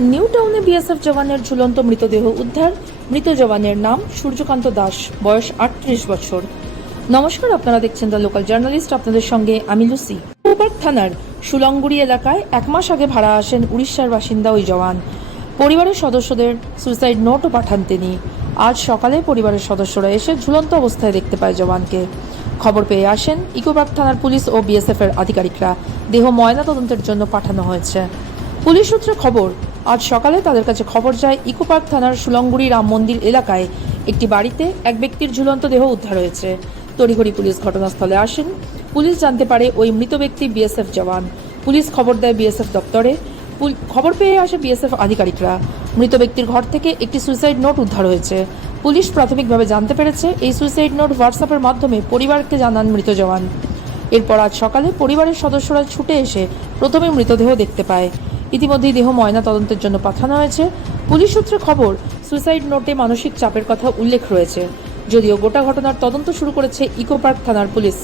New টাউনে BSF জওয়ানের ঝুলন্ত মৃতদেহ উদ্ধার। মৃত জওয়ানের নাম সূর্যকান্ত দাস, বয়স আটত্রিশ বছর। নমস্কার, আপনারা দেখছেন দ্য লোকাল জার্নালিস্ট। আপনাদের সঙ্গে আমি লুসি। পার্ক থানার সুলঙ্গুড়ি এলাকায় এক মাস আগে ভাড়া আসেন উড়িষ্যার বাসিন্দা ওই জওয়ান। পরিবারের সদস্যদের সুইসাইড নোটও পাঠান তিনি। আজ সকালে পরিবারের সদস্যরা এসে ঝুলন্ত অবস্থায় দেখতে পায় জওয়ানকে। খবর পেয়ে আসেন ইকোপার্ক থানার পুলিশ ও বিএসএফ এর আধিকারিকরা। দেহ ময়না তদন্তের জন্য পাঠানো হয়েছে। পুলিশ সূত্রে খবর আজ সকালে তাদের কাছে খবর যায় ইকোপার্ক থানার সুলঙ্গুড়ি রাম মন্দির এলাকায় একটি বাড়িতে এক ব্যক্তির ঝুলন্ত দেহ উদ্ধার হয়েছে। তড়িঘড়ি পুলিশ ঘটনাস্থলে আসেন। পুলিশ জানতে পারে ওই মৃত ব্যক্তি বিএসএফ জওয়ান। পুলিশ খবর দেয় বিএসএফ দপ্তরে। খবর পেয়ে আসে বিএসএফ আধিকারিকরা। মৃত ব্যক্তির ঘর থেকে একটি সুইসাইড নোট উদ্ধার হয়েছে। পুলিশ প্রাথমিকভাবে জানতে পেরেছে, এই সুইসাইড নোট হোয়াটসঅ্যাপের মাধ্যমে পরিবারকে জানান মৃত জওয়ান। এরপর আজ সকালে পরিবারের সদস্যরা ছুটে এসে প্রথমে মৃতদেহ দেখতে পায়। ইতিমধ্যেই দেহ ময়না তদন্তের জন্য পাঠানো হয়েছে। পুলিশ সূত্রে খবর, সুইসাইড নোটে মানসিক চাপের কথা উল্লেখ রয়েছে। যদিও গোটা ঘটনার তদন্ত শুরু করেছে ইকোপার্ক থানার পুলিশ।